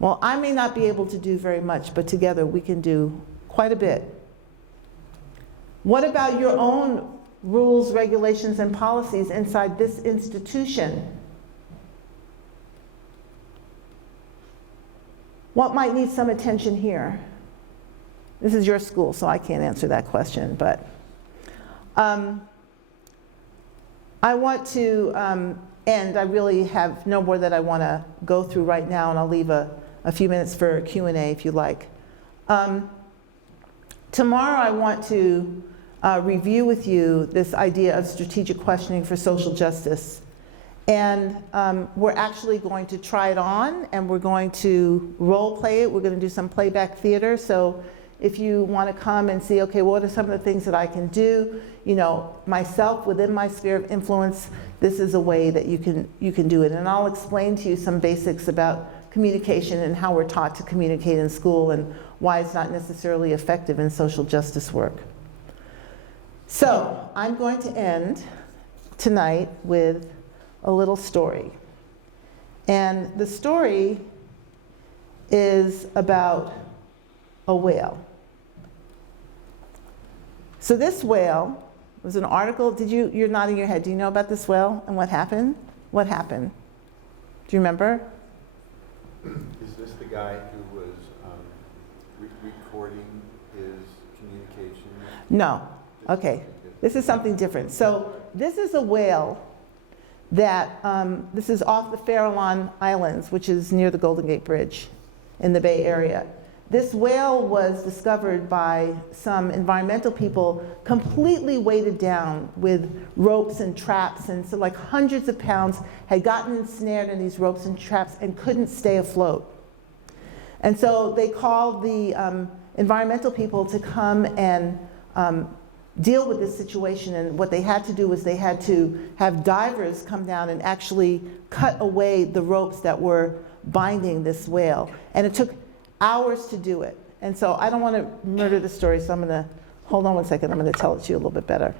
Well, I may not be able to do very much, but together we can do quite a bit. What about your own rules, regulations, and policies inside this institution? What might need some attention here? This is your school, so I can't answer that question, but I want to end. I really have no more that I want to go through right now, and I'll leave a few minutes for Q&A if you like. Tomorrow I want to review with you this idea of strategic questioning for social justice. And we're actually going to try it on, and we're going to role play it. We're going to do some playback theater. So if you want to come and see, okay, what are some of the things that I can do? You know, myself within my sphere of influence, this is a way that you can do it. And I'll explain to you some basics about communication and how we're taught to communicate in school and why it's not necessarily effective in social justice work. So I'm going to end tonight with a little story. And the story is about a whale. So this whale was an article, you're nodding your head, do you know about this whale and what happened? What happened? Do you remember? Is this the guy who was recording his communication? No, okay, this is something different. So this is a whale that, this is off the Farallon Islands, which is near the Golden Gate Bridge in the Bay Area. This whale was discovered by some environmental people, completely weighted down with ropes and traps, and so like hundreds of pounds had gotten ensnared in these ropes and traps and couldn't stay afloat. And so they called the environmental people to come and deal with this situation, and what they had to do was they had to have divers come down and actually cut away the ropes that were binding this whale. And it took hours to do it. And so I don't want to murder the story, so I'm going to, hold on one second, I'm going to tell it to you a little bit better.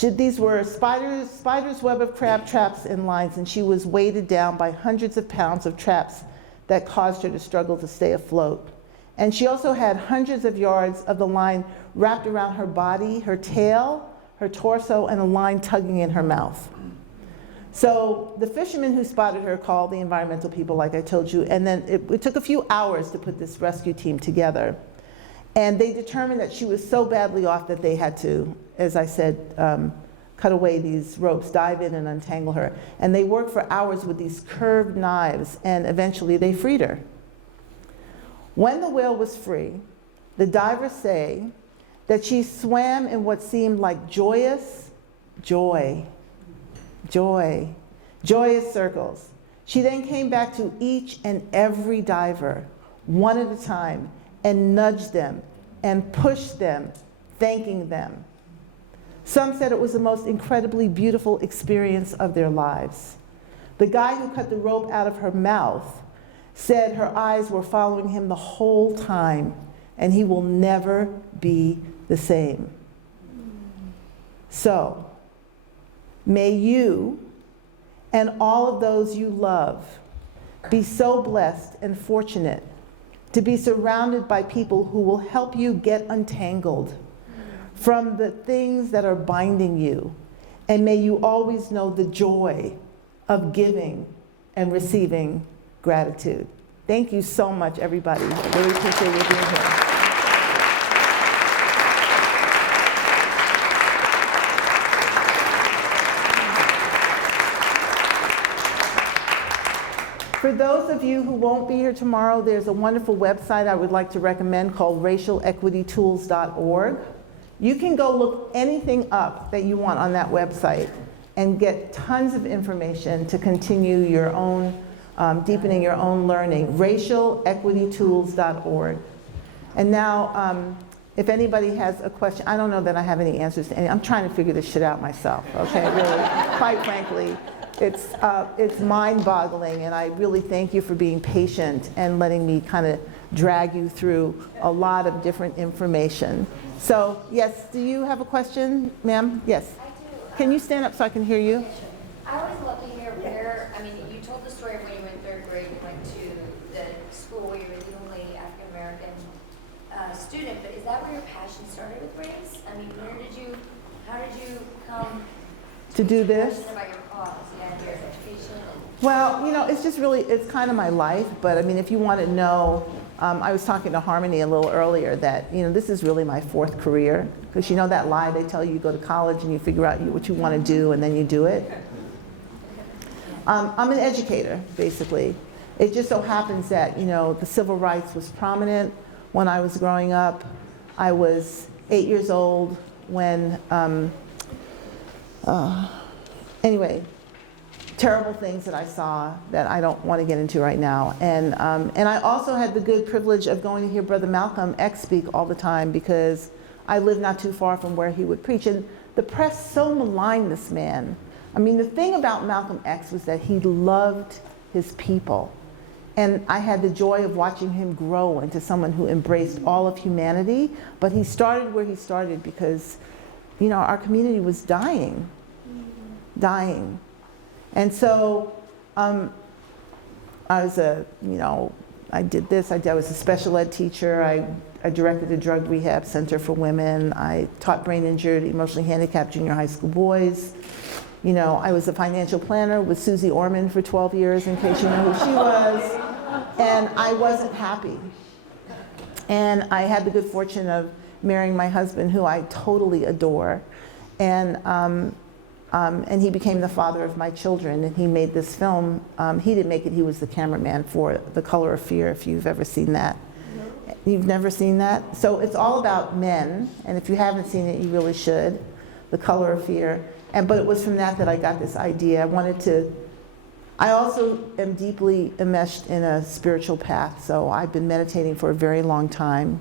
These were spider's web of crab traps and lines, and she was weighted down by hundreds of pounds of traps that caused her to struggle to stay afloat. And she also had hundreds of yards of the line wrapped around her body, her tail, her torso, and a line tugging in her mouth. So the fishermen who spotted her called the environmental people, like I told you, and then it took a few hours to put this rescue team together. And they determined that she was so badly off that they had to, as I said, cut away these ropes, dive in and untangle her. And they worked for hours with these curved knives, and eventually they freed her. When the whale was free, the divers say that she swam in what seemed like joyous circles. She then came back to each and every diver, one at a time, and nudged them and pushed them, thanking them. Some said it was the most incredibly beautiful experience of their lives. The guy who cut the rope out of her mouth said her eyes were following him the whole time, and he will never be the same. So, may you and all of those you love be so blessed and fortunate to be surrounded by people who will help you get untangled from the things that are binding you. And may you always know the joy of giving and receiving gratitude. Thank you so much, everybody. I really appreciate you being here. For those of you who won't be here tomorrow, there's a wonderful website I would like to recommend called racialequitytools.org. You can go look anything up that you want on that website and get tons of information to continue your own, deepening your own learning. racialequitytools.org. And now, if anybody has a question, I don't know that I have any answers to any. I'm trying to figure this shit out myself, okay, really, quite frankly. It's mind-boggling, and I really thank you for being patient and letting me kind of drag you through a lot of different information. So, yes, do you have a question, ma'am? Yes. I do. Can you stand up so I can hear you? I always love to hear where, I mean, you told the story of when you were in third grade, you went to the school where you were the only African-American student, but is that where your passion started with race? I mean, how did you come to do this? About your cause, your education? Well, you know, it's just really, it's kind of my life, but I mean, if you want to know, I was talking to Harmony a little earlier that, you know, this is really my fourth career, because you know that lie, they tell you go to college and you figure out what you want to do and then you do it. I'm an educator, basically. It just so happens that, you know, the civil rights was prominent when I was growing up. I was 8 years old when, anyway, terrible things that I saw that I don't want to get into right now. And I also had the good privilege of going to hear Brother Malcolm X speak all the time because I lived not too far from where he would preach. And the press so maligned this man. I mean, the thing about Malcolm X was that he loved his people. And I had the joy of watching him grow into someone who embraced all of humanity. But he started where he started because, you know, our community was dying. And so I was I did this. I was a special ed teacher. I directed a drug rehab center for women. I taught brain injured, emotionally handicapped junior high school boys. You know, I was a financial planner with Susie Orman for 12 years, in case you know who she was. And I wasn't happy. And I had the good fortune of marrying my husband, who I totally adore. And he became the father of my children, and he made this film. He didn't make it, he was the cameraman for The Color of Fear, if you've ever seen that. No. You've never seen that? So it's all about men, and if you haven't seen it, you really should. The Color of Fear. But it was from that I got this idea. I also am deeply enmeshed in a spiritual path, so I've been meditating for a very long time.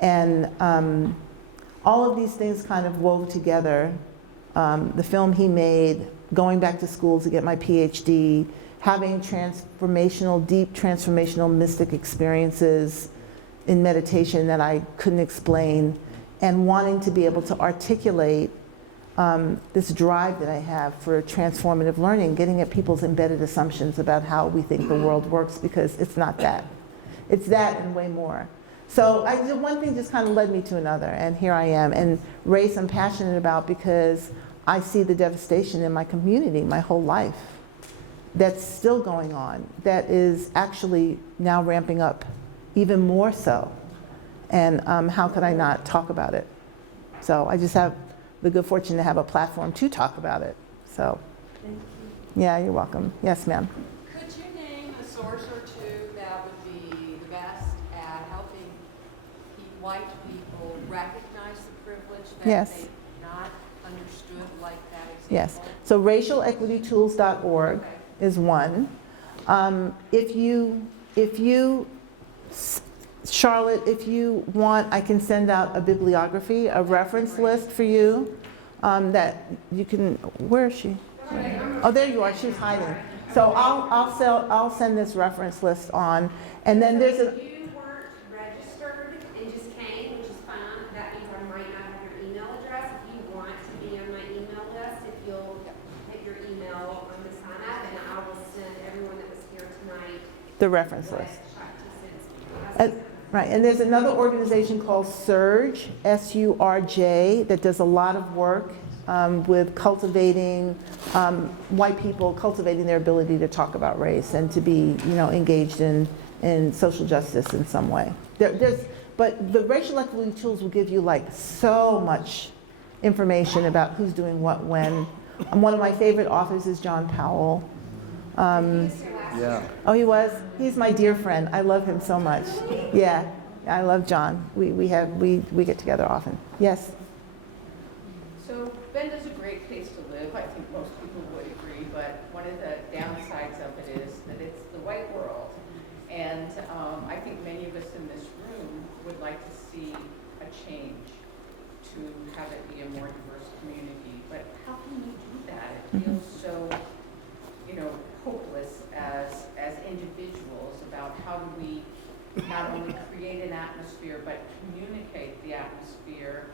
And all of these things kind of wove together. The film he made, going back to school to get my PhD, having transformational, deep transformational mystic experiences in meditation that I couldn't explain, and wanting to be able to articulate this drive that I have for transformative learning, getting at people's embedded assumptions about how we think the world works, because it's not that. It's that and way more. So one thing just kind of led me to another, and here I am. And race I'm passionate about because I see the devastation in my community my whole life that's still going on, that is actually now ramping up even more so. And how could I not talk about it? So I just have the good fortune to have a platform to talk about it. So, yeah, you're welcome. Yes, ma'am. Could you name a source or two that would be the best at helping white people recognize the privilege that Yes. they've not understood, like that example? Yes. So racialequitytools.org Okay. is one. If you, Charlotte, if you want, I can send out a bibliography, a reference list for you that you can. Where is she? Oh, there you are. She's hiding. So I'll send this reference list on, and then there's a. If you weren't registered and just came, which is fine, that means I might not have your email address. If you want to be on my email list, if you'll put your email on the sign up, and I will send everyone that was here tonight The reference what list. Shakti sends me. Right, and there's another organization called Surge, S-U-R-J, that does a lot of work with cultivating white people, cultivating their ability to talk about race and to be, engaged in social justice in some way. But the racial equity tools will give you like so much information about who's doing what when. One of my favorite authors is John Powell. Yeah. Oh, he was? He's my dear friend. I love him so much. Yeah, I love John. We get together often. Yes? So Benda's a great place to live. I think most people would agree, but one of the downsides of it is that it's the white world. And I think many of us in this room would like to see a change to have it be a more diverse community. But how can we do that? It feels so, hopeless as individuals about how do we not only create an atmosphere but communicate the atmosphere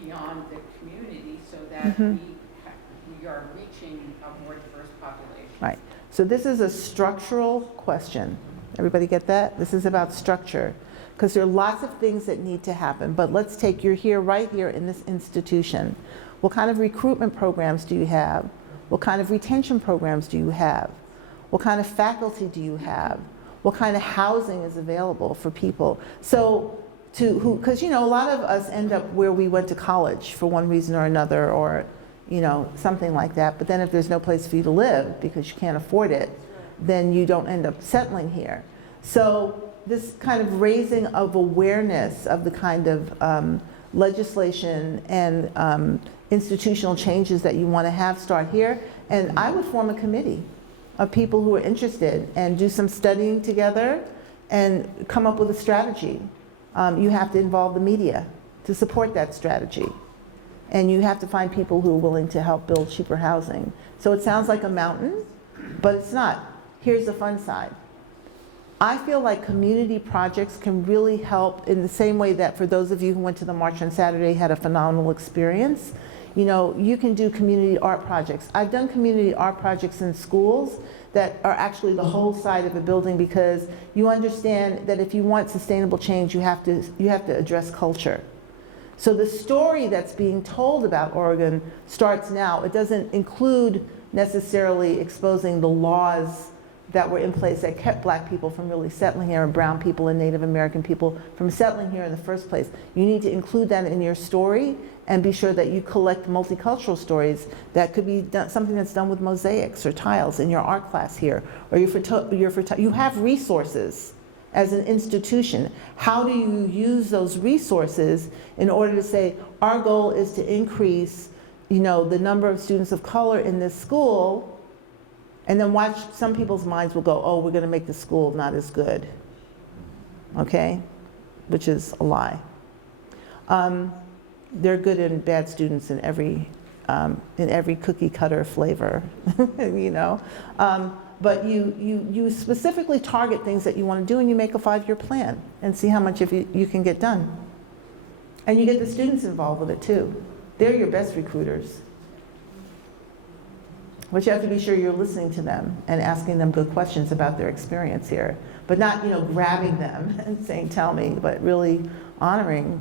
beyond the community so that we are reaching a more diverse population. Right. So this is a structural question. Everybody get that? This is about structure. Because there are lots of things that need to happen. But let's take, you're here, right here in this institution. What kind of recruitment programs do you have? What kind of retention programs do you have? What kind of faculty do you have? What kind of housing is available for people? So, because a lot of us end up where we went to college for one reason or another, or something like that. But then if there's no place for you to live because you can't afford it, then you don't end up settling here. So this kind of raising of awareness of the kind of legislation and institutional changes that you want to have start here. And I would form a committee of people who are interested and do some studying together and come up with a strategy. You have to involve the media to support that strategy. And you have to find people who are willing to help build cheaper housing. So it sounds like a mountain, but it's not. Here's the fun side. I feel like community projects can really help in the same way that for those of you who went to the march on Saturday had a phenomenal experience. You can do community art projects. I've done community art projects in schools that are actually the whole side of a building, because you understand that if you want sustainable change, you have to address culture. So the story that's being told about Oregon starts now. It doesn't include necessarily exposing the laws that were in place that kept black people from really settling here, and brown people and Native American people from settling here in the first place. You need to include that in your story and be sure that you collect multicultural stories. That could be something that's done with mosaics or tiles in your art class here, or you have resources as an institution. How do you use those resources in order to say, our goal is to increase the number of students of color in this school And then watch, some people's minds will go, oh, we're gonna make the school not as good, okay? Which is a lie. There are good and bad students in every cookie cutter flavor, you know? But you specifically target things that you want to do, and you make a 5-year plan and see how much of you can get done. And you get the students involved with it too. They're your best recruiters. But you have to be sure you're listening to them and asking them good questions about their experience here. But not, you know, grabbing them and saying, tell me, but really honoring.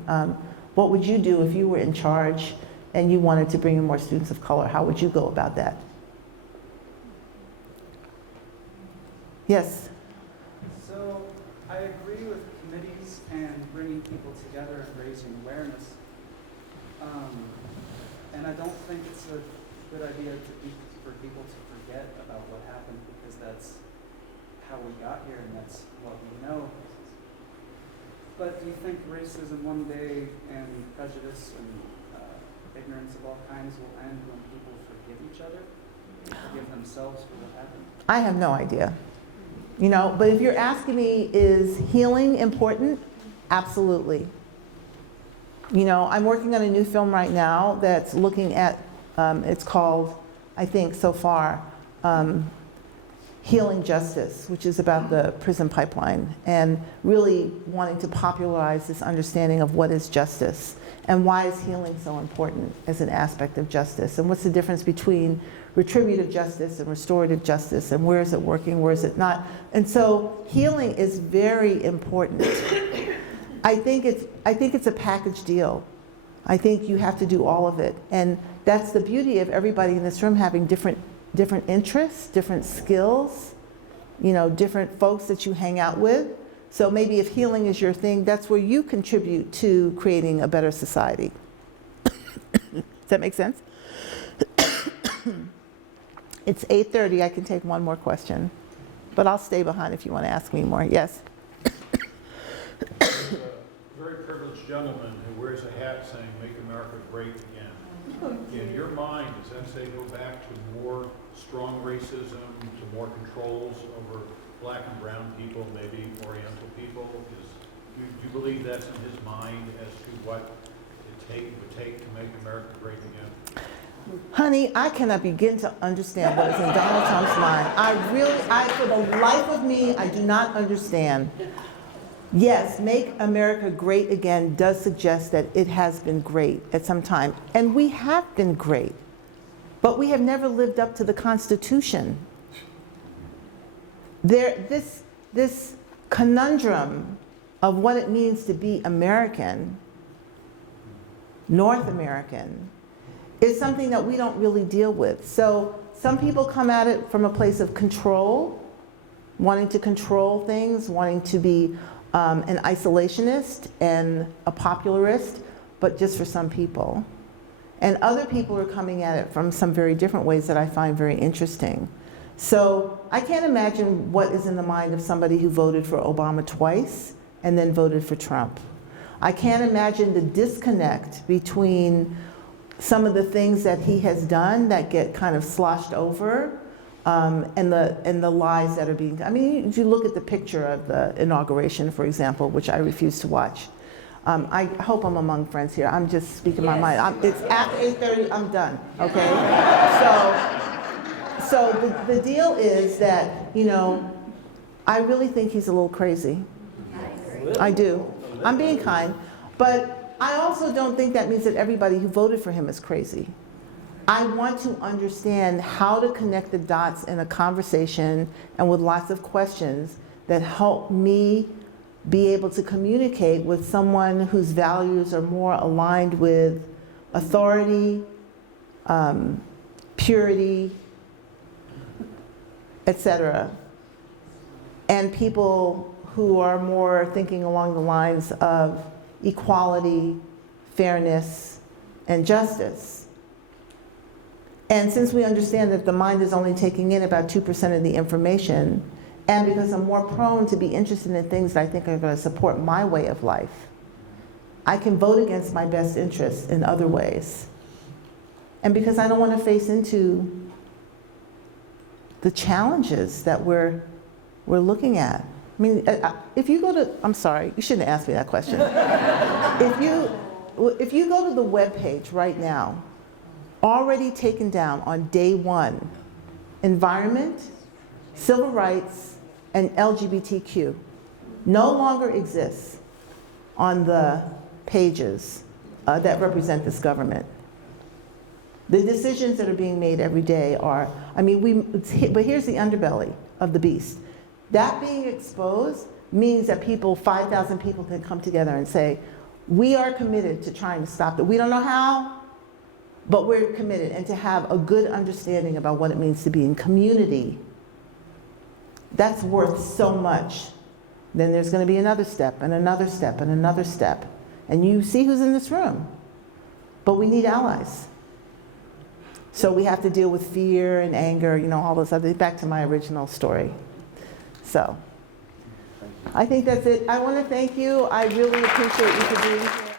What would you do if you were in charge and you wanted to bring in more students of color? How would you go about that? Yes? So I agree with committees and bringing people together and raising awareness. And I don't think it's a good idea for people to forget about what happened, because that's how we got here and that's what we know. But do you think racism one day and prejudice and ignorance of all kinds will end when people forgive each other, forgive themselves for what happened? I have no idea. You know, but if you're asking me, is healing important? Absolutely. You know, I'm working on a new film right now that's looking at, it's called, I think so far, Healing Justice, which is about the prison pipeline, and really wanting to popularize this understanding of what is justice and why is healing so important as an aspect of justice, and what's the difference between retributive justice and restorative justice, and where is it working, where is it not. And so healing is very important. I think it's a package deal. I think you have to do all of it, and that's the beauty of everybody in this room having different interests, different skills, you know, different folks that you hang out with. So maybe if healing is your thing, that's where you contribute to creating a better society. Does that make sense? It's 8:30, I can take one more question, but I'll stay behind if you want to ask me more. Yes? There's a very privileged gentleman who wears a hat saying, "Make America Great Again." In your mind, does that say go back to more strong racism, to more controls over black and brown people, maybe Oriental people? Do you believe that's in his mind as to what it would take to make America great again? Honey, I cannot begin to understand what is in Donald Trump's mind. For the life of me, I do not understand. Yes, make America great again does suggest that it has been great at some time. And we have been great, but we have never lived up to the Constitution. This conundrum of what it means to be American, North American, is something that we don't really deal with. So some people come at it from a place of control, wanting to control things, wanting to be an isolationist and a popularist, but just for some people. And other people are coming at it from some very different ways that I find very interesting. So I can't imagine what is in the mind of somebody who voted for Obama twice and then voted for Trump. I can't imagine the disconnect between some of the things that he has done that get kind of sloshed over, and the lies that are being, I mean, if you look at the picture of the inauguration, for example, which I refuse to watch. I hope I'm among friends here. I'm just speaking my mind. It's after 8:30, I'm done, okay? So the deal is that, you know, I really think he's a little crazy. I do. I'm being kind. But I also don't think that means that everybody who voted for him is crazy. I want to understand how to connect the dots in a conversation and with lots of questions that help me be able to communicate with someone whose values are more aligned with authority, purity, etc. And people who are more thinking along the lines of equality, fairness, and justice. And since we understand that the mind is only taking in about 2% of the information, and because I'm more prone to be interested in things that I think are going to support my way of life, I can vote against my best interests in other ways. And because I don't want to face into the challenges that we're looking at. I mean, if you go to, I'm sorry, you shouldn't ask me that question. If you go to the webpage right now, already taken down on day one, environment, civil rights, and LGBTQ no longer exists on the pages that represent this government. The decisions that are being made every day are, I mean, but here's the underbelly of the beast. That being exposed means that 5,000 people can come together and say, we are committed to trying to stop it. We don't know how, but we're committed, and to have a good understanding about what it means to be in community. That's worth so much. Then there's going to be another step, and another step, and another step. And you see who's in this room. But we need allies. So we have to deal with fear and anger, you know, all those other, back to my original story. So I think that's it. I want to thank you. I really appreciate you for being here.